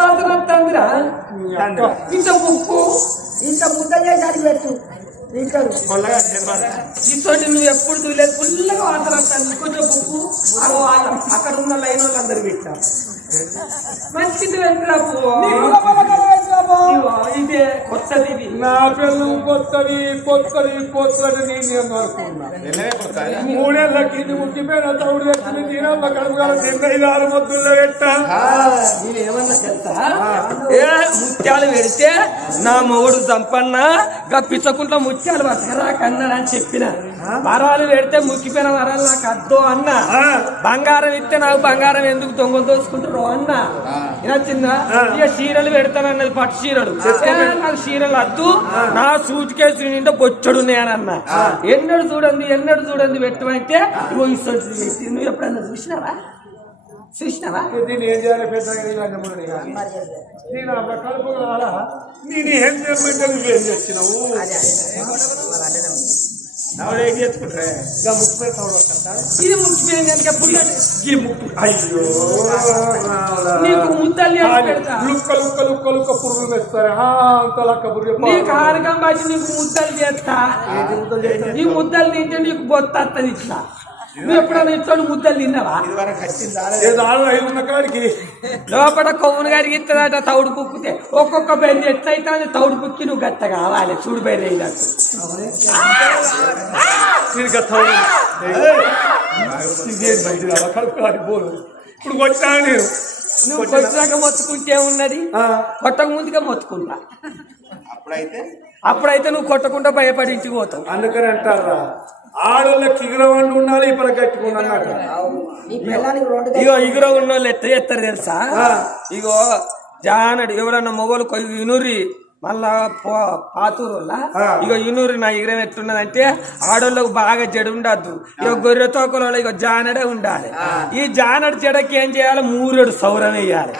వాసన వస్తుందిరా ఇంత ముక్కు ఇంత ముద్ద చేసి పెట్టు తింటాడు ఇంతోటి నువ్వు ఎప్పుడు చూడలేదు ఫుల్గా వాసన వస్తుంది కొంచెం ముక్కు అక్కడ ఉన్న లైన్ వాళ్ళందరూ పెట్టా మంచిది వెంకరాపు ఇదే కొత్తది ఇది నా పిల్లలు కొత్తది నేను అనుకున్నా మూడేళ్ళకి ఇది ముట్టిపోయిన తౌడు తెచ్చింది తీరమ్మ కడుపుగా తిన్నైదారు మొద్దుల్లో పెట్టా నేనేమన్నా తెలుసా ముత్యాలు పెడితే నా మొగుడు సంపన్న పిచ్చకుంట్లో ముత్యాలు బతకరా కన్నాడని చెప్పిన వరాలు పెడితే ముక్కిపోయిన వరాలు నాకు అద్దో అన్న బంగారం ఇస్తే నాకు బంగారం ఎందుకు దొంగలు దోసుకుంటారు అన్న నచ్చిందా ఇక చీరలు పెడతానన్నది పట్టు చీరలు నాకు చీరలు అద్దు నా సూట్ కేసు నిండా బొచ్చడున్నాయని అన్న ఎన్నడు చూడండి పెట్టమంటే నువ్వు ఎప్పుడన్నా చూసినావా దీన్ని ఏం చేయాలి పెద్ద నేను అట్లా కలుపు రాలా నేను ఏం చేయమంటే నువ్వేం చేసినావు ఇది ముక్కిపోయింది అయ్యో లుక్క పురుగులు వేస్తారు అంత లక్క పురుగు నీకు ఆరకం బట్టి నీకు ముద్దలు చేస్తా ఈ ముద్దలు తింటే నీకు బొత్త వస్తుంది ఇట్లా నువ్వు ఎప్పుడైనా ఇట్లా ముద్దలు తిన్నావా కాడికి లోపల కొమ్మును గారికి ఇస్తుందట తౌడు కుక్కితే ఒక్కొక్క బెండి ఎట్లయితే తౌడు కుక్కి నువ్వు గట్ట కావాలి చూడు బెండి ఇప్పుడు కొట్టా నేను నువ్వు కొట్టాక మొత్తుకుంటే ఉన్నది కొట్టక ముందుగా మొత్తుకుంటా అప్పుడైతే నువ్వు కొట్టకుండా భయపడి ఇంటికి పోతావు అందుకని అంటారా ఆడోళ్ళకి ఇగురవండి ఉండాలి ఇప్పుడు కట్టుకున్నట్టు ఇగో ఇగుర ఉన్న వాళ్ళు ఎట్ట చేస్తారు తెలుసా ఇగో జానడు ఎవరన్నా మొగలు ఇనురి మళ్ళా పాతూరు వల్ల ఇక ఇనూరు నా ఇగరం ఎట్లున్నదంటే ఆడోళ్ళకు బాగా జడు ఉండద్దు ఇక గొర్రె తోకలో ఇక జానడే ఉండాలి ఈ జానడు జడకి ఏం చేయాలి 3 సౌరం వేయాలి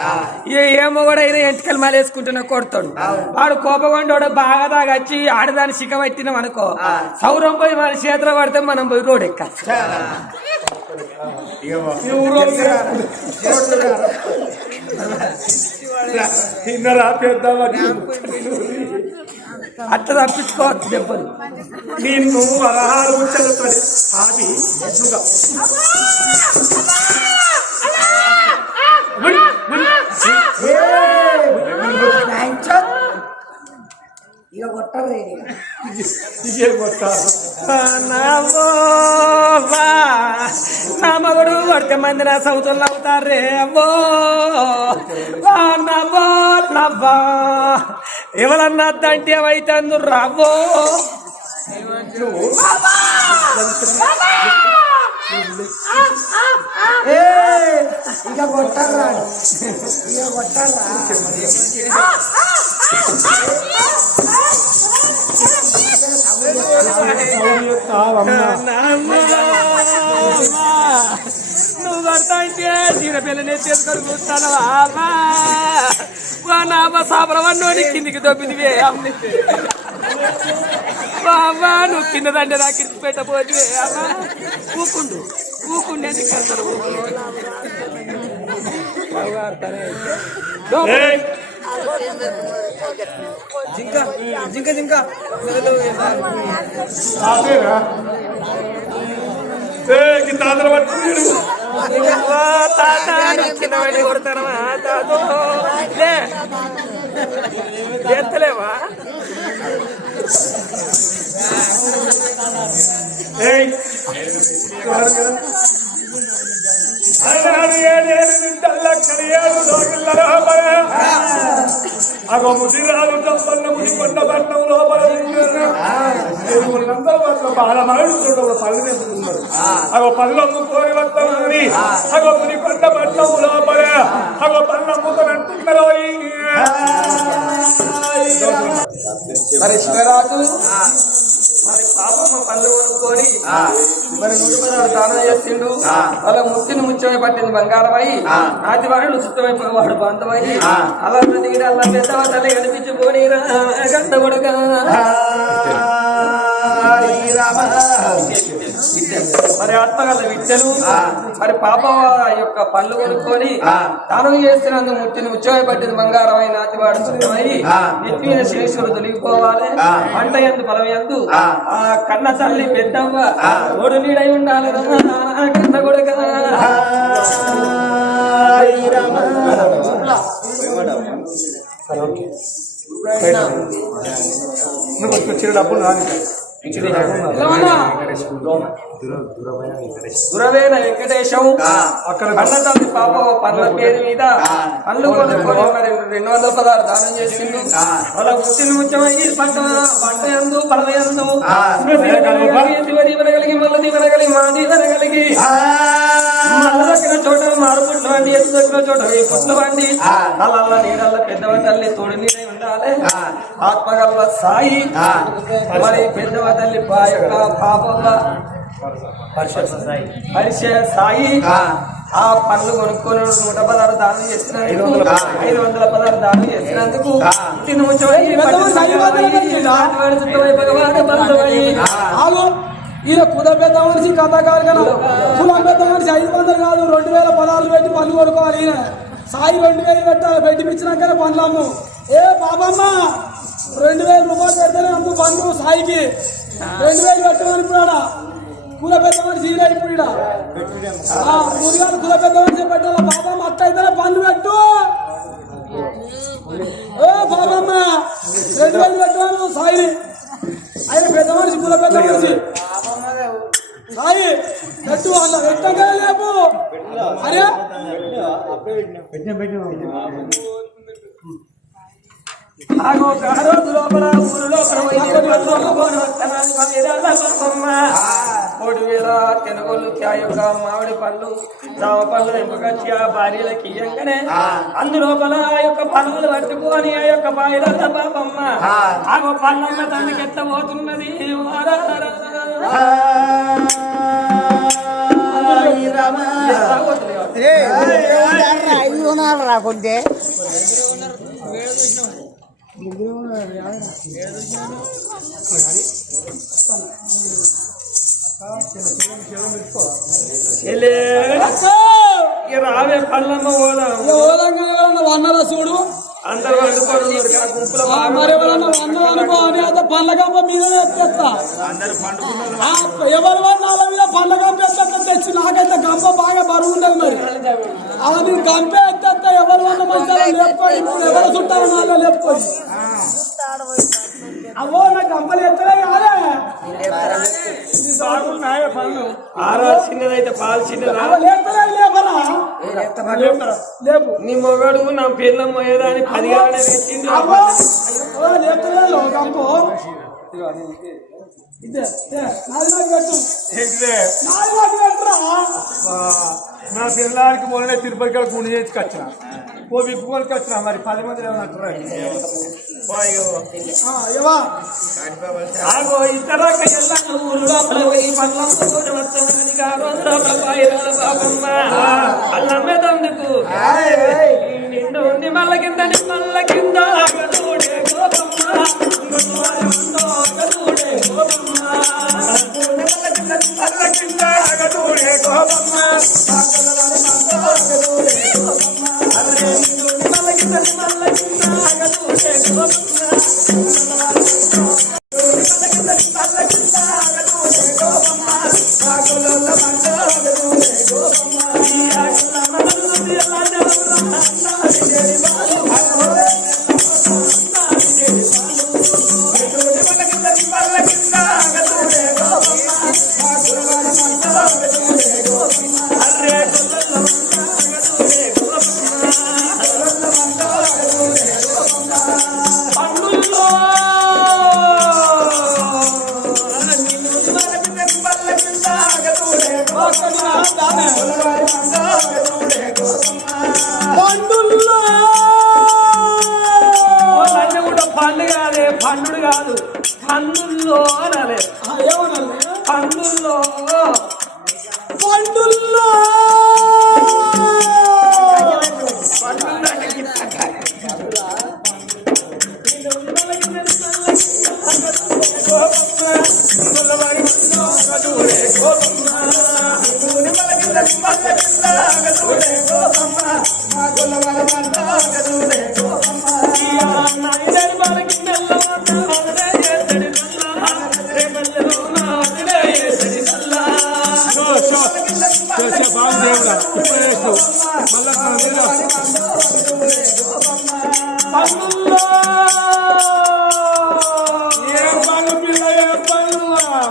ఇక ఏమో కూడా అయినా ఎంటికలు మలేసుకుంటూనే కొడతాడు వాడు కోపగొండోడు బాగా దాగచ్చి ఆడదాన్ని శిఖం ఎత్తినాం అనుకో సౌరం పోయి మన చేతిలో పడితే మనం పోయి రోడ్ ఎక్కాలి అట్లా తప్పించుకోవచ్చు దెబ్బలు నేను వరహాలు ఉంచాలి ఇక కొట్టారు నా మగుడు కొడితే మంది నా సౌతులు అవుతారే అవ్వో నవ్వో నవ్వా ఎవరన్నా అద్దంటే ఏమైతే అందరు రావో ఇక కొట్టారా నువ్వు కొడతా అంటే చీరపిల్లని చేసుకొని కూర్చున్నావా నా సాపరవన్నోని కిందికి దొబ్బిదివే అమ్మా నువ్వు కిందదంటే నాకు ఇచ్చి పెట్టబోతువే అమ్మా ఊకుండే జింక జింక జింక తాతలు పట్టుకున్నాడు కింద పడి కొడతానమా తాతో ఎత్తలేవా అగో ముదిరాలు తప్పన్న ముడికొండ పట్టణం లోపల బాగా మాడుతుండ పళ్ళు తెచ్చుకున్నారు అగో పళ్ళు అమ్ముకొని వస్తామని అగో ముడికొండ పట్టణం లోపల అగో పళ్ళు అమ్ముకొని మరి శివరాజు మరి పాపమ్మ పళ్ళు కొనుక్కొని మరి 116 దానం చేసిండు వాళ్ళ ముత్తిని ముచ్చమై పట్టింది బంగారమై నాటి వాడు సుత్తమైపోయి వాడు బంధమై అలా ప్రతికి అలా పెద్ద తల్లి కనిపించిపోని గంట కొడక మరి ఆత్మగల విద్యలు మరి పాప యొక్క పళ్ళు కొనుక్కొని దానం చేస్తున్నందుకు ముట్టిని ఉచ్చోయపట్టిన బంగారమైన అతివాడు సుఖమై నెత్తిన శేషుడు తొలగిపోవాలి పంట ఎందు పొలం ఎందు ఆ కన్న తల్లి పెద్దవ్వ ఓడు నీడై ఉండాలి కన్న కొడుక డబ్బులు దురవేన వెంకటేశం కన్నతల్లి పాప పళ్ళ పేరు మీద పళ్ళు కొనుక్కొని మరి 216 దానం చేసిండు వాళ్ళ పుట్టిన ముఖ్యమయ్యి పంట ఎందు పళ్ళ ఎందు శివది వనగలిగి మల్లది వనగలిగి మాది వనగలిగి మల్ల దక్కిన చోట మారు పుట్ల వండి ఎత్తు దక్కిన చోట ఈ పుట్ల వండి అల్ల నీడల్ల పెద్దవ తల్లి తోడు నీడై ఉండాలి ఆత్మగల్ల సాయి మరి పెద్దవ తల్లి పాపంగా పరిచయ సాయి ఆ పనులు కొనుక్కొని 116 దానం చేసినందుకు 516 దానం చేసినందుకు ఈయన కుల పెద్ద మనిషి కథకారు కదా కులం పెద్ద మనిషి 500 కాదు 2000 పదాలు పెట్టి పనులు కొనుక్కోవాలి ఈయన సాయి 2000 పెట్టాలి పెట్టిపించినాకనే పనులు అమ్ము ఏ బాబమ్మ 2000 రూపాయలు పెడితేనే అమ్ము పనులు సాయికి 2000 పెట్టమని ఇప్పుడు కుల పెద్ద మనిషి ఈయన ఇప్పుడు కుల పెద్ద మనిషి పెట్టాలి బాబమ్మ అట్ట అయితేనే పనులు పెట్టు ఓ బాబమ్మ 2000 పెట్టాను సాయి ఆయన పెద్ద మనిషి కుల పెద్ద మనిషి సాయి పెట్టు వాళ్ళ వ్యక్తంగా లేపు అరే తెనుగోళ్ళు యొక్క మామిడి పళ్ళు జామ పళ్ళు ఎంపకొచ్చి ఆ భార్యలకి ఇయ్యంగానే అందులోపల ఆ యొక్క పనులు పట్టుకొని ఆ యొక్క బాయిలల్ల పాపమ్మ ఆ పన్నమ్మ తండ్రికి ఎట్లా పోతున్నది రాకుంటే రావే పళ్ళమ్మ వన్నరా చూడు అందరూ గుంపుల పండ్ల కంప మీద ఎత్తేస్తా ఎవరి వాళ్ళ మీద పండ్ల కంప ఎత్తా తెచ్చి నాకైతే గంప బాగా బరువు ఉండదు మరి అలా నేను గంపే ఎత్తేస్తా ఎవరి వాళ్ళ మంచిగా లేపుకోయి ఇప్పుడు ఎవరు చుట్టారు నాలో లేపుకోయి అవో నా గంపలు ఎత్తలే కాదే పళ్ళు ఆరా చిన్నదైతే పాలు చిన్నదా లేపు నీ మొగడు నా పిల్లమ్మ ఏదా అని 10 గంటలు తెచ్చింది గంప నా పిల్లలకి మొన్న తిరుపతి గుండె చేసుకొచ్చిన ఓ విప్పుకోనికి వచ్చిన మరి 10 మంది ఏమన్నా అల్లమ్మేదందుకు నిండు ఉండి మల్ల కింద మల్ల కింద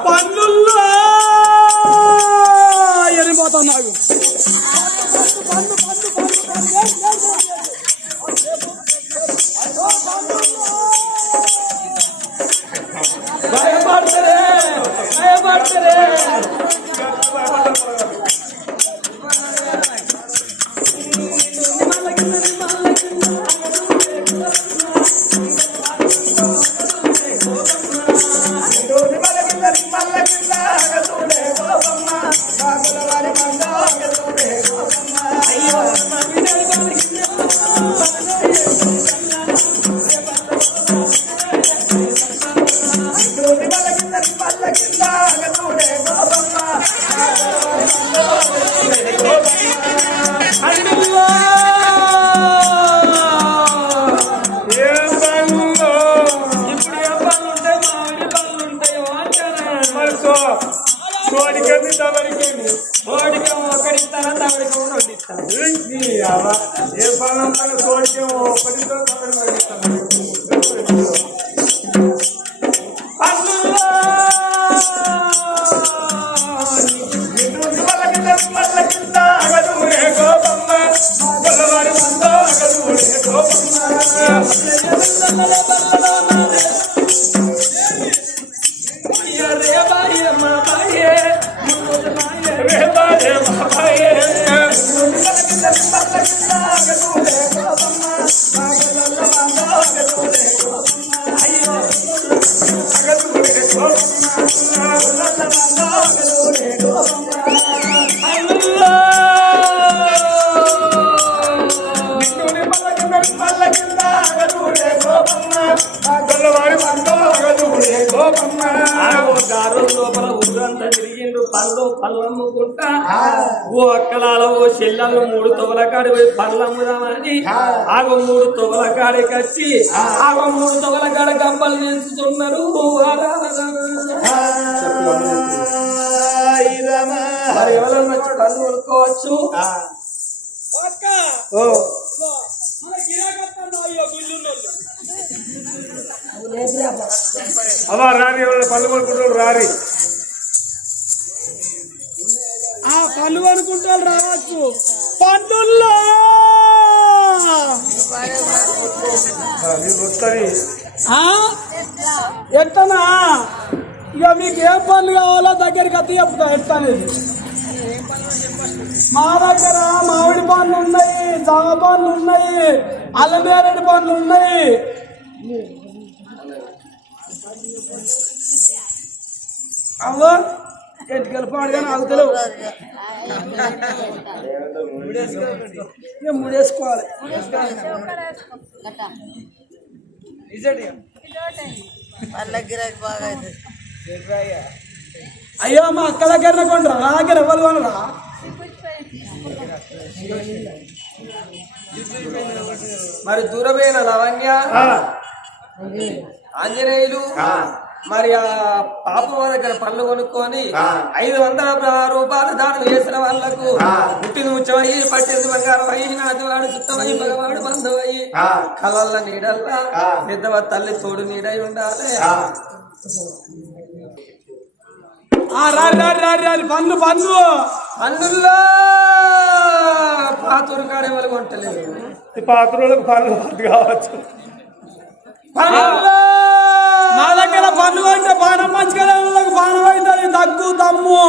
పన్నుల్లో ఎరిపోతున్నాడు భయపడతారే భయపడతారే ఏ పనులు తోడికేమో ఒకటితో లోపల ఊరంతా తిరిగిండు పళ్ళు అమ్ముకుంటా ఓ అక్కలాల ఓ చెల్లెలు 3 తొగల కాడి పోయి పళ్ళు అమ్ముదామని ఆగో 3 తొగల కాడికి వచ్చి ఆగో 3 తొగల కాడ గంపలు నిలుచుతున్నారు. మరి ఎవరన్నా వచ్చి పళ్ళు కొనుక్కోవచ్చు. అలా రాని పళ్ళు కొనుక్కుంటారు రారి పళ్ళు అనుకుంటారు రావచ్చు. పన్నుల్లో ఎట్టనా ఇక మీకు ఏ పనులు కావాలో దగ్గరికి అత్తి చెప్తా ఎట్టనేది. మా దగ్గర మామిడి పండ్లు ఉన్నాయి, జామ పండ్లు ఉన్నాయి, అల్లనేరేడు పండ్లు ఉన్నాయి. అవ్వ ఎట్టుకెళ్ళి పాడుగానే ఆగుతలేవు. ముడేసుకోవాలి. అయ్యో మా అక్క దగ్గర కొండరా నా దగ్గర ఎవరు కొనరా. మరి దూరమైన లవణ్య ఆంజనేయులు మరి ఆ పాపం దగ్గర పళ్ళు కొనుక్కొని 500 రూపాయలు దానం చేసిన వాళ్లకు పుట్టింది ముచ్చమయ్యి పట్టింది బంగారం అయ్యి నాటివాడు చుట్టమయ్యి మగవాడు బంధువయ్యి కళ్ళ నీడల్లా పెద్దవ తల్లి తోడు నీడై ఉండాలి. పన్ను పన్ను పన్నుల్లో పాతూరు కాడే వాళ్ళు కొంటలేదు. పాత్రలకు పనులు కావచ్చు. మా దగ్గర పన్ను అంటే బాణం మంచిగా బాణం అవుతుంది. దగ్గు దమ్ము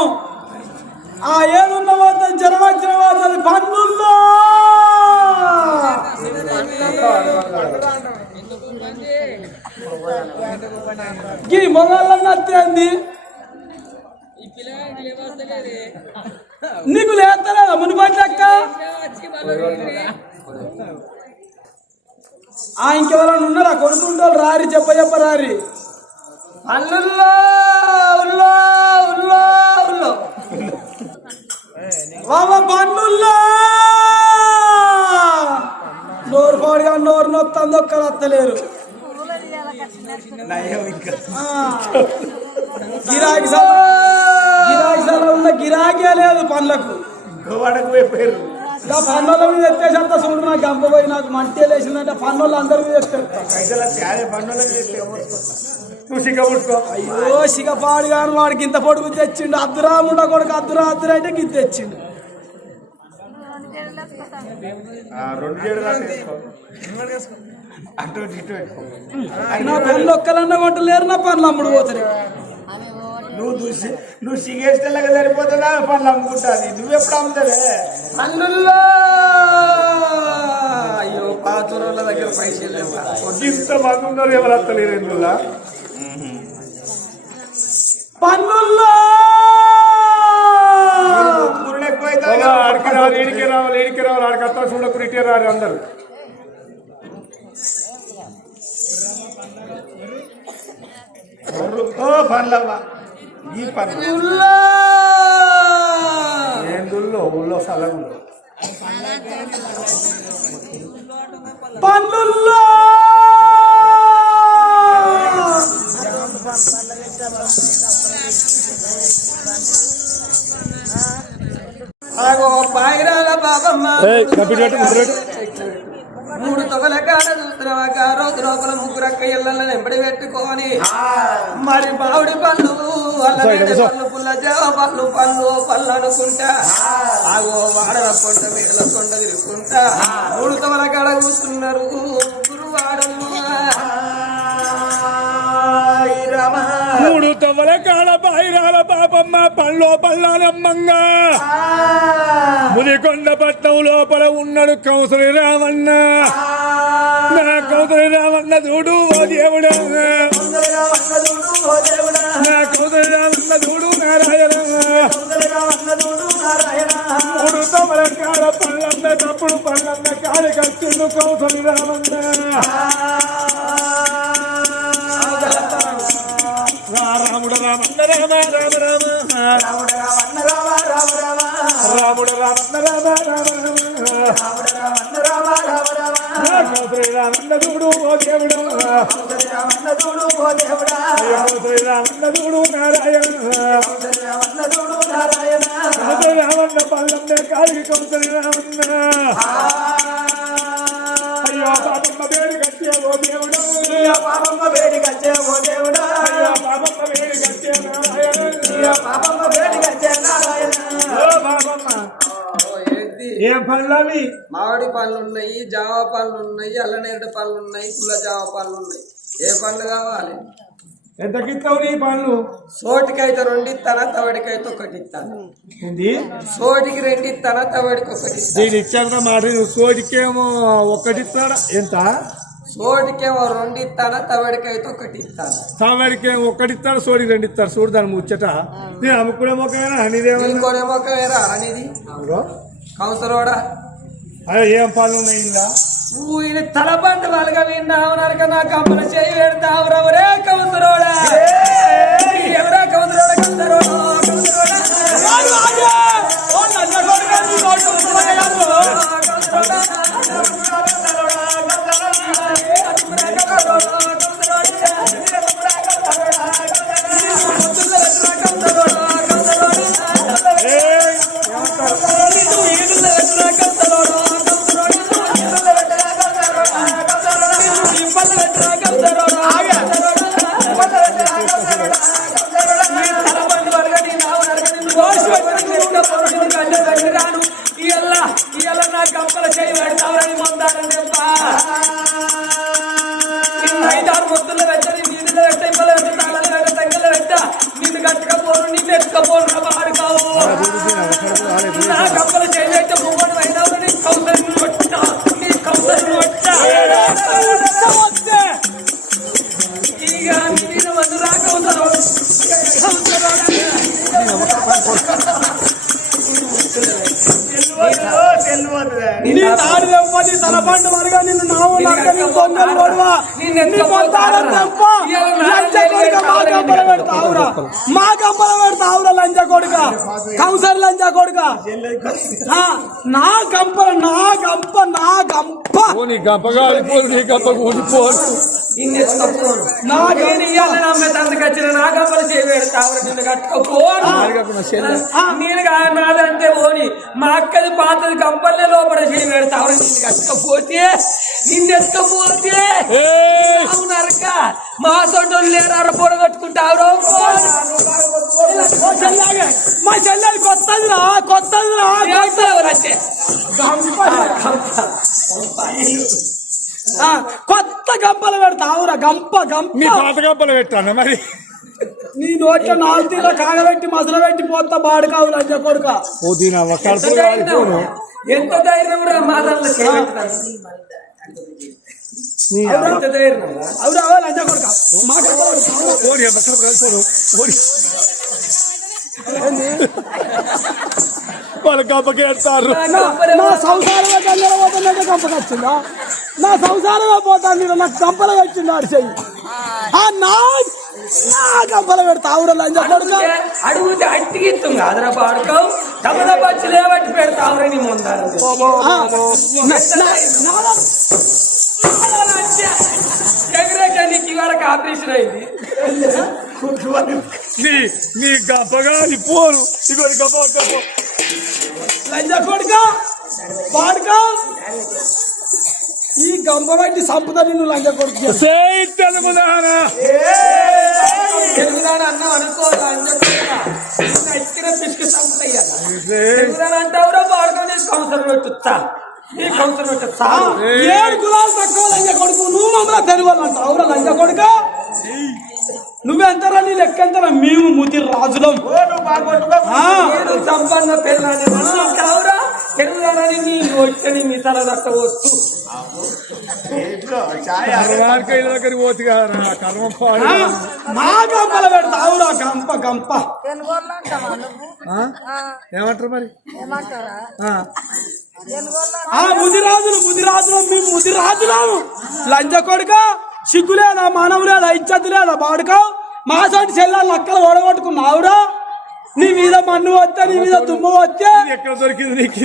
ఆ ఏడున్న పోతుంది, జ్వరం వచ్చిన పోతుంది. పన్నుల్లో ఈ మొగాళ్ళని అత్తేంది నీకు లేస్తలేదా మునిపటి లెక్క. ఇంకెవరైనా ఉన్నారా కొనుక్కుంటారు రారి చెప్ప రారి. పన్నుల్లో ఉల్లో ఉల్లో ఉల్లో వాళ్ళ పన్నుల్లో నోరు పాడుగా నోరు నొత్తంది ఒక్కరు వస్తలేరు. గిరాకీ సాల ఉన్న గిరాకీ లేదు పనులకు. ఇంకా పన్నుల మీద ఎత్తేసంత చూడు నాకు గంపపోయి నాకు మంటే లేచిందంటే పన్నులు అందరి మీద అయ్యో సిగపాడు కానీ వాడికి ఇంత పొడుగు తెచ్చిండు. అద్దురాముండ కొడుకు అద్దురా అంటే గిద్ద తెచ్చిండు. నా పనులు ఒక్కలన్నా కొంటలేరు, నా పనులు అమ్ముడు పోతారు. నువ్వు సిగేస్తేలాగా సరిపోతుందా పనులు అమ్ముకుంటుంది. నువ్వెప్పుడు అమ్ముతావే పన్నుల్లో అయ్యో పాతూరుల దగ్గర పైసలు లేవు. ఇంత మంది ఉన్నారు ఎవరు వస్తలేరు ఎందువల్ల పన్నుల్లో ఆడికి రావాలి ఏడికి రావాలి ఆడికి అత్త చూడకు రిటైర్ రారు అందరు. పనులవ్వా ఈ పనులు ఏందుల్లో ఊళ్ళో సలగులో పన్నుల్లో పాయిరాల బాబమ్మ 3 తొగల కాడ చూస్తున్నావా రోజు లోపల 3 అక్కయ్యలను వెంబడి పెట్టుకొని మరి బావుడి పళ్ళు అల్లనేటి పళ్ళు పుల్ల జావ పళ్ళు పళ్ళు అనుకుంటా ఆగో వాడల కొండ వేల కొండ తిరుగుకుంటా 3 తొగల కాడ కూర్చున్నారు 3 వాడలు. 3 తవ్వల కాడ పాయిరాల పాపమ్మ పళ్ళానమ్మంగా ముదికొండ పట్నం లోపల ఉన్నాడు కౌసలి రామన్న. నా కౌసలి రామన్న చూడు ఓ దేవుడా, నా కౌసలి రామన్న చూడు నారాయణ. 3 తవ్వల కాడ పళ్ళన్న తప్పుడు పళ్ళన్న కాడి కచ్చిండు కౌసలి రామన్న. రాముడు రామన్న రామ రామ రామ రాముడు రామన్న రామ రామన్న చూడు ఓ దేవుడు, రామన్న చూడు నారాయణ. రామన్న పల్లె కాలికి కౌసలి రామన్న. అయ్యో పాపమ్మ వేడి కచ్చే ఓ దేవుడు, పాపమ్మ వేడి కచ్చే ఓ దేవుడా, పాపమ్మ వేడి కచ్చే నారాయణ, పాపమ్మ వేడి కచ్చే నారాయణ. ఏం పనులు? మామిడి పళ్ళు ఉన్నాయి, జామ పళ్ళు ఉన్నాయి, అల్లనేరేడు పళ్ళు ఉన్నాయి, పుల్ల జామ పళ్ళు ఉన్నాయి. ఏ పళ్ళు కావాలి? ఎంతకిస్తావు నీ పనులు? సోటికైతే 2 ఇస్తానా, తవడికైతే 1 ఇస్తాను. సోటికి 2 ఇస్తానా, తవడికి 1 ఇస్తాను. నేను ఇచ్చాక మాట నువ్వు సోటికేమో 1 ఇస్తాడా? ఎంత? సోటికేమో 2 ఇస్తానా, తవడికైతే 1 ఇస్తాను. తవడికేమో 1 ఇస్తాడు, సోడికి 2 ఇస్తాడు. చూడు దాని ముచ్చట. నేను అమ్ముకునేమో ఇంకోనేమో అనేది కౌసరోడా. అయ్యో ఏం పనులు ఉన్నాయి ఇలా? ఇది తలబండి వాళ్ళగా విన్నావు నరక నా కమ్మల చేయి పెడతావు రవరే కౌసరోడా. ఎవరా కౌసరోడా నా కమ్మల చేయి పెడతావని పొందాలని చెప్పా 5-6 మొత్తులు పెట్టని నీళ్ళు పెట్ట ఇవ్వలు పెట్ట తాళలు పెట్ట సంగలు పెట్ట నిన్ను కట్టకపోను నిన్ను ఎత్తుకపోను వాడు కావు. నా కమ్మల చేయి అయితే ముమ్మడి అయినావు నీ కౌసరిని కొట్టా, నీ కౌసరిని కొట్టా. ఇక నేను మందు రాకవుతాను. నీ తాడు దెబ్బని తల పండు వరగా నిన్ను నావు నరక నీ దొంగలు కొడువా నీ పొందారం చంప లంచ కొడుక మా గంపల పెడతావురా మా గంపల పెడతావురా లంచ కొడుక కౌసర్ లంచ కొడుక నా గంపల నా గంప నీ గంపగా వెళ్ళిపోదు నీ గంప ఊడిపోదు నాకేను ఇయ్యాలని అమ్మేందుకు వచ్చిన నా గంపలు చేయబెడతావురా నిన్ను కట్టుకోపోను నేను నాదంటే పోని మా అక్కది పాతది గంపల్లే లోపల చేయబెడతావురా నిన్ను కట్టుకపోతే నిన్నెత్తపోతే నరక మా సొంటలు లేరారా పొడగొట్టుకుంటావురా మా చెల్లెలు కొత్తదిరా వచ్చే కొత్త గంపలు పెడతావురా గంప నీ పాత గంపలు పెట్టాను మరి నీ నోట్లో 4 తీర్ల కాగబెట్టి మసలు పెట్టి పోతా బాడుకావు లంచ కొడుక ఎంత ధైర్యం మాటల్లో అవురా లంచ కొడుక వాళ్ళ గంపకి ఎడతారు నా సంసారమే గంగల పోతున్నట్టు గంపకి వచ్చిందా నా సంసారమే పోతాను నాకు గంపలు వచ్చింది ఆడు చెయ్యి నా గంపలు పెడతావురా లంచ కొడుక అడుగుతే అట్టిగిస్తుంది కాదురా పాడుకోవు డబ్బుల పచ్చి లేబట్టి పెడతావురా నీ ముందారు నీకు ఇవాళ ఆపరేషన్ అయింది నీ గంపగా పోను ఇగో గంప లంచ కొడుక పాడుక ఈ గంప బట్టి సంపద నిన్ను లంచ కొడుకు తెలుగుదానా తెలుగుదాని అన్నావు అనుకో ఎక్కిన పిసికి సంపదయ్యాలి తెలుగుదాని అంటావురా పాడుకొని కౌన్సర్ పెట్టుతా ఈ కౌన్సర్ పెట్టా 7 కులాలు తక్కువ లంచ కొడుకు నువ్వు మమ్మల్ని తెలుగు అంటావురా లంచ కొడుక నువ్వెంతరా నీ లెక్కెంతరా మేము ముతి రాజులం సంపన్న పెళ్ళాన్ని కావురా తెలుగుదానని నీ వచ్చని మీ తల దక్కవచ్చు దగ్గర పోతు కదా కర్మ మా గంపల పెడతావురా గంప ఏమంటారు మరి ముదిరాజులు మేము ముదిరాజులాము లంచ కొడుక సిగ్గు లేదా మానవు లేదా ఇచ్చద్దు లేదా బాడుక మా సోటి చెల్లెళ్ళు అక్కలు ఓడగొట్టుకున్నావురా నీ మీద మన్ను వస్తే నీ మీద తుమ్ము వస్తే ఎక్కడ దొరికింది నీకు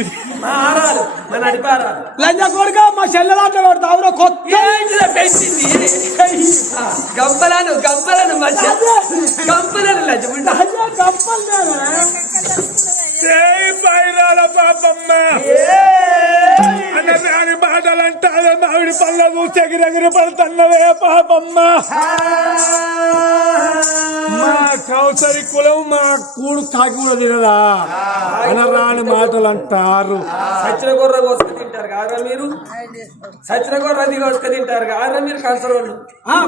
లంచ కొడుక మా చెల్లెలాట పెడతావురా కొత్త పెంచింది గంపలను పాపమ్మ అన్నదాని బాధలంటే మావిడి పళ్ళ చూసి ఎగిరెగిరి పడుతున్నవే పాపమ్మ మా కౌసరి కులం మా కూడు కాకి కూడా తినదా అనరాని మాటలు అంటారు సచ్చిన గొర్రె కోసుకు తింటారు కాదా మీరు సచ్చిన గొర్రె అది కోసుకు తింటారు కాదా మీరు కన్సర్ వాళ్ళు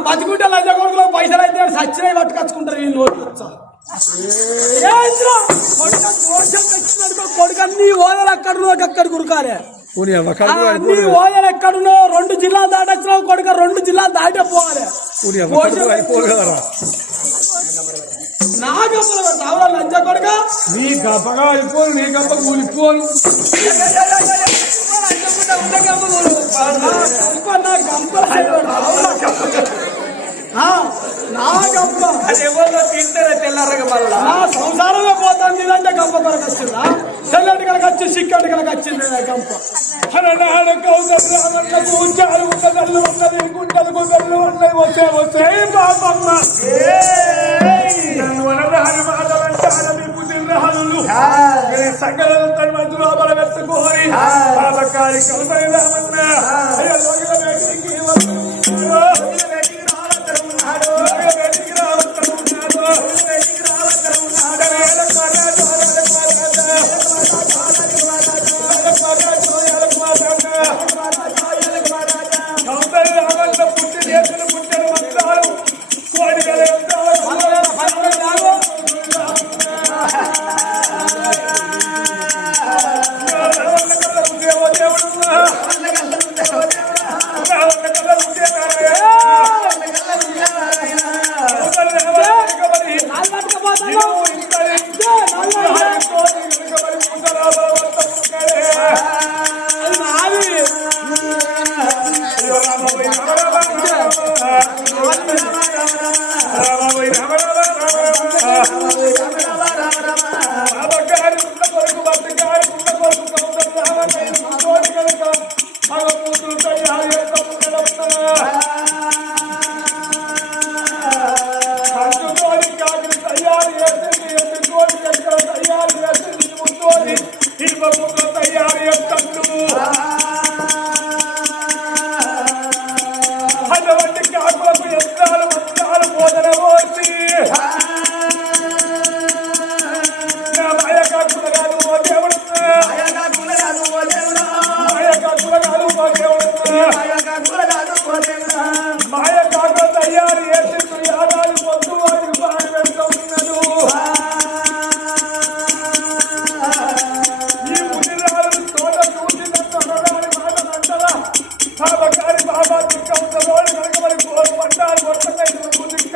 బతుకుంటే లంచ కొడుకులో పైసలు అయితే సచ్చినవి పట్టుకొచ్చుకుంటారు ఈ నోట్లు కొడుకు నీ ఓదలు ఎక్కడున్నో అక్కడ గురుకాలే నీ ఓదలు ఎక్కడున్నో 2 జిల్లాలు దాటొచ్చినావు కొడుక 2 జిల్లాలు దాటే పోవాలి నా గంపలు పెడతావురా లంచ కొడుక నీ గంపగా అయిపోను నీ గంప కూలిపోను నా గంప అదేమో తింటారా తెల్లారగా మళ్ళా నా సంసారమే పోతాను నీదంటే గంప కొరకు వచ్చిందా తెల్లటి కలకి వచ్చి సిక్కటి కలకి వచ్చింది గంప అలనాడు కౌసబ్రాహ్మణులకు ఉంచారు ఉండదల్లు ఉన్నది గుంటలకు గల్లు ఉన్నది వస్తే పాపమ్మ నన్ను అనరాని మాటలంటారు మీకు తిర్రహలు సంగలను తన మధ్య లోపల పెట్టుకోని పాపకారి కల్పని రామన్న అయ్యో లోగిల వేటికి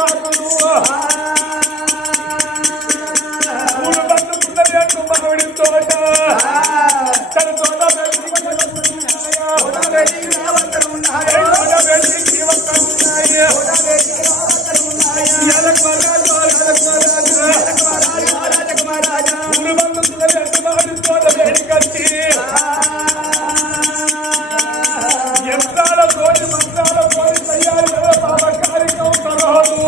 కాకులు మూడు బంధుకున్నది అంటూ మామిడి తోట తన తోట మూడు బంధుకున్నది అంటూ మామిడి తోట వేడికచ్చి ఎంతాల కోరి మంత్రాల కోరి తయారు బాబా కార్యక్రమం తరహదు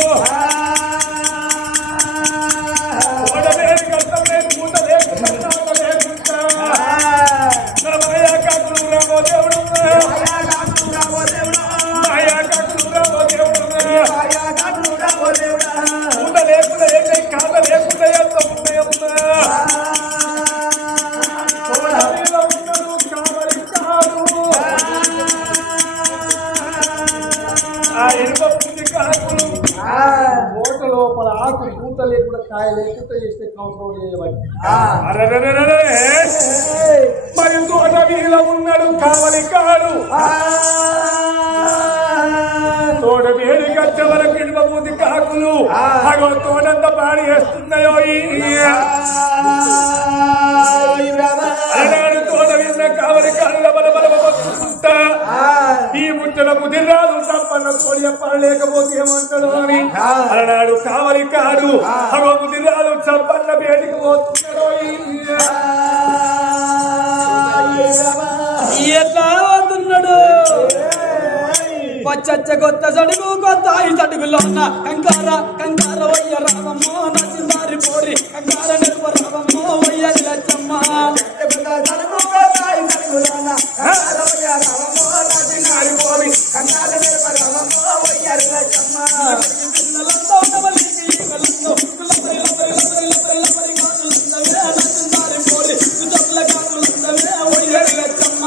ఓడవేడి కష్టం లేదు మూట లేకుండా లేకుండా మన మాయా కాకులు రామో దేవుడు మాయా కాకులు రామో దేవుడు మూట లేకుండా ఏకై కాళ్ళ లేకుండా ఎంత ఉన్నాయమ్మా కోట లోపల ఆకు పూత లేకుండా కాయ లేకుండా చేస్తే సంవత్సరం చేయబట్టి మరి తోట వీధిలో ఉన్నాడు కావలి కాడు తోట వేడి గచ్చ వరకు ఇనుపూతి కాకులు అగో తోటంతా పాడి వేస్తున్నాయో అలనాడు తోట వీధిన కావలి కాళ్ళ బలబలబుకుంటా ఈ ముచ్చల ముదిరాలు సంపన్న తోడి చెప్పలేకపోతే ఏమంటాడు అని అలనాడు కావలి కాడు అగో ముదిరాలు సంపన్న వేడికి పోతున్నాడో ఎట్లా వస్తున్నాడు పచ్చచ్చ కొత్త సడుగు కొత్త ఈ సడుగులో ఉన్న కంకార కంకార వయ్య రామమ్మో నచ్చిందారి పోరి కంకార నెరుపు రామమ్మో వయ్యది లచ్చమ్మ పిల్లలంతా ఉండవల్లి నచ్చిందారి పోరి చుట్టల కాకులందమే వయ్యది లచ్చమ్మ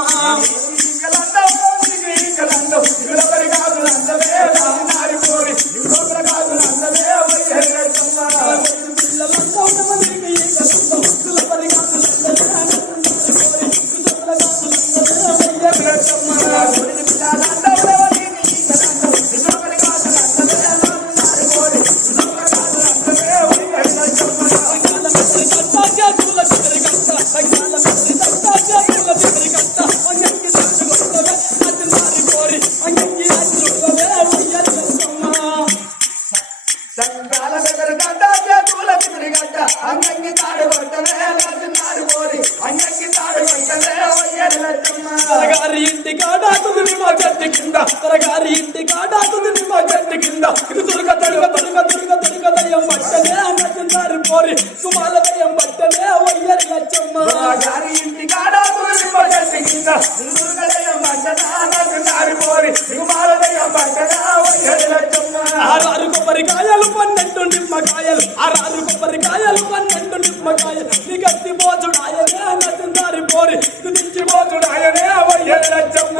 తరగారి ఇంటి కాడాకుది నిమ్మ చెట్టు కింద తరగారి ఇంటి కాడాకుది నిమ్మ చెట్టు కింద ఇది తురుగ తడుగ తడుగ తడుగ తడుగ దయ్యం బట్టలే నచ్చిందారి పోరి కుమాల దయ్యం బట్టలే వయ్యరి లచ్చమ్మ గారి ఇంటి కాడాకుది నిమ్మ చెట్టు కింద తురుగ దయ్యం బట్టలే నచ్చిందారి పోరి కుమాల దయ్యం బట్టలే వయ్యరి లచ్చమ్మ ఆరు కొబ్బరికాయలు 12 నిమ్మకాయలు ఆరు కొబ్బరికాయలు 12 నిమ్మకాయలు నీ గట్టి మోచుడాయనే నచ్చిందారి పోరి నుంచి మోచుడాయనే వయ్యరి లచ్చమ్మ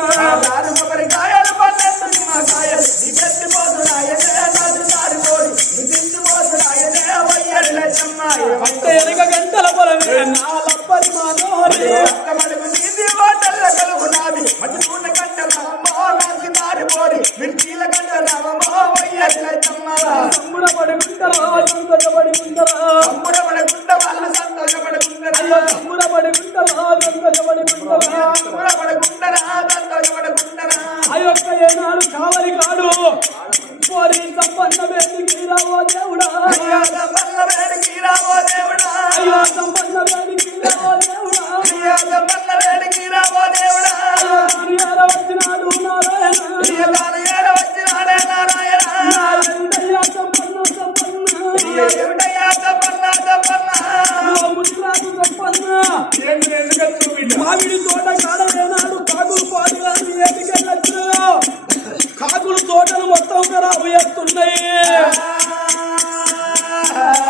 ఆరు కొబ్బరికాయలు 12 నిమ్మకాయలు నీ గట్టి మోచుడాయనే నచ్చిందారి పోరి నుంచి మోచుడాయనే వయ్యరి లచ్చమ్మ పట్ట ఎనక గంటల పొలమే నాలప్పరి మానోరి మడుగు నీది వాటల్ల కలుగునాది మధ్య నూనె గంట రామో నచ్చిందారి పోరి మిర్చీల గంట రామో వయ్యరి లచ్చమ్మ తమ్ముడ పడుకుంటారా సంతోషపడుకుంటారా తమ్ముడ పడుకుంట వాళ్ళు సంతోషపడుకుంటారా అయ్యో తమ్ముడ పడుకుంటారా సంతోషపడుకుంటారా తమ్ముడ పడుకుంటారా సంతోషపడుకుంటారా అయ్యొక్క ఏనాడు కావలి కాడు పోరి సంపన్న వేదికి రావో దేవుడా అయ్యో సంపన్న వేడికి రావో దేవుడా అయ్యో సంపన్న వేదికి రావో దేవుడా అయ్యో సంపన్న వేడికి రావో దేవుడా అయ్యో నానియార వచ్చినాడు నారాయణ అయ్యో నానియార వచ్చినాడే నారాయణ నారాయణయ్య సంపన్న సంపన్న అయ్యో ఏమిటయ్యా సంపన్న సంపన్న ఓ ముదిరాజు సంపన్న ఎందుకు చూపించ మామిడి తోట కాడలేనాడు కాకులు పాడుగా ఏటికెళ్ళచ్చు కాకులు తోటలు మొత్తం ఖరాబు చేస్తున్నాయి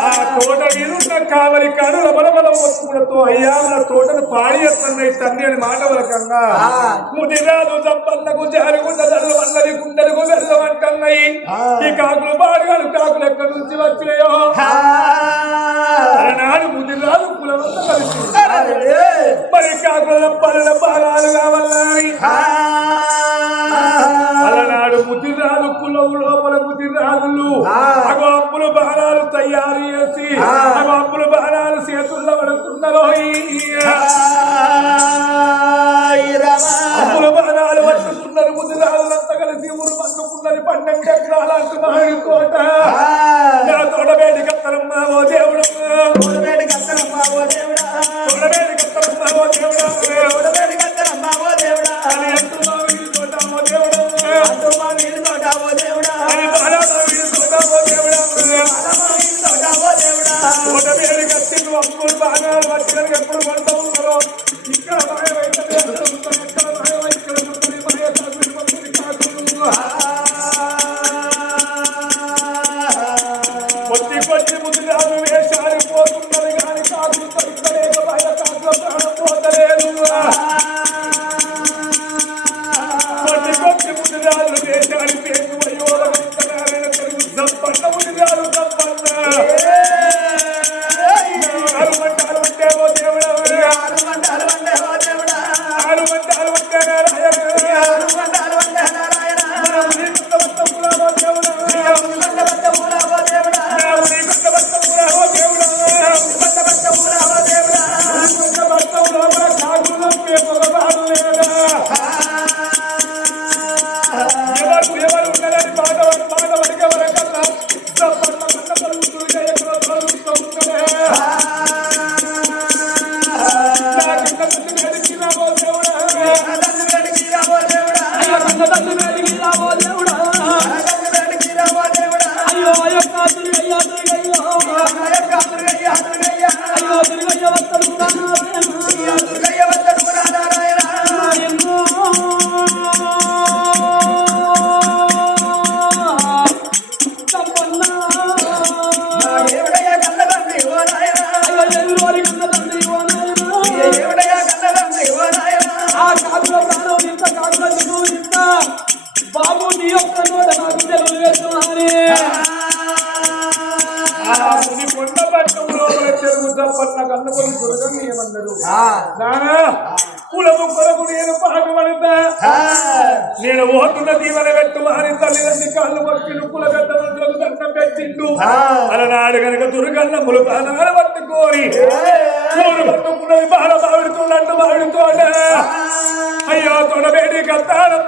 ఆ తోట మీద కావలి కాడు రబలబల వస్తువులతో అయ్యా మన తోటను పాడి చేస్తున్నాయి తండ్రి అని మాట వరకంగా ముదిరాలు సంపన్నకు జారుగుండ వల్లది గుండెలకు వెళ్ళమంటున్నాయి ఈ కాకులు పాడుగాను కాకులు ఎక్కడి నుంచి వచ్చినాయో అలనాడు ముదిరాలు కులమంతా కలిసి మరి కాకుల పనుల భాగాలు కావాలని అలనాడు ముదిరాలు కులవు లోపల ముదిరాజులు బాణాలు తయారు చేసి అప్పులు బాణాలు చేతుల్లో పడుతున్నారు అప్పులు బాణాలు పట్టుకున్నారు ముదిరాళ్ళంతా కలిసి ఊరు పట్టుకున్నది 12 ఎకరాల మామిడి తోట నా తోడబేడి కత్తరమ్మ ఓ దేవుడు తోడబేడి కత్తరమ్మ ఓ దేవుడా అని అంటున్నావు వీడి తోట ఓ దేవుడా అని బాణాలు వీడి తోట ఓ దేవుడా తోడబేడి కత్తిలు అప్పులు బాణాలు వచ్చిన ఎప్పుడు పడుతూ ఉన్నారో ఇక్కడ మాయమైతే ఇక్కడ మాయమై ఇక్కడ ఉంటుంది మాయ కాకులు పడుతుంది కాకులు కొద్ది ముదిరాలు వేషాలు పోతున్నది కానీ కాకులు తగ్గలేదు మాయ కాకుల ప్రాణం పోతలేదు కొద్ది ముదిరాలు వేషాలు పేరు వయోగమైన తెలుగు సంపన్న ముదిరాలు సంపన్న ఆరుమంటాలు అంటే ఓ దేవుడా ఆరుమంటాలు అంటే నారాయణ ఎవరు ఉన్నారని బాధ పడికే వరకన్నా బాబు నీ యొక్క నోట నాకు తెలుగు వేస్తున్నానే కొండ పట్టం లోపల చెరుగు తప్పన్న కన్నపల్లి దుర్గం ఏమన్నాడు నానా కులము కొరకు నేను పాటుపడతా నేను ఓటున్న దీవెన పెట్టు అని తల్లిదండ్రి కాళ్ళు పట్టిండు కుల పెద్దలకు దండం పెట్టిండు అలనాడు కనుక దుర్గన్న ములుపానాలు పట్టుకోని కూరు పట్టుకున్నది బాల మావిడుతున్నట్టు మావిడుతోట అయ్యో తొడబేడి కత్తాడం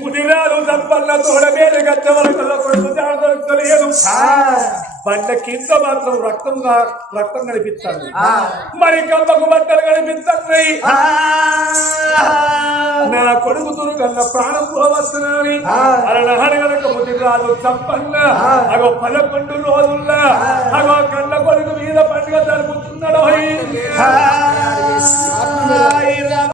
ముదిరాలు తప్పన్న తోడబేడి గచ్చ వరకు దొరకలేదు బండ కింద మాత్రం రక్తం కనిపిస్తుంది మరి కమ్మకు బట్టలు కనిపిస్తున్నాయి నా కొడుకు దుర్గన్న ప్రాణం పోవస్తున్నాని అలా కనుక ముదిరాలు తప్పన్న అగో 11 రోజుల్లో అగో కళ్ళ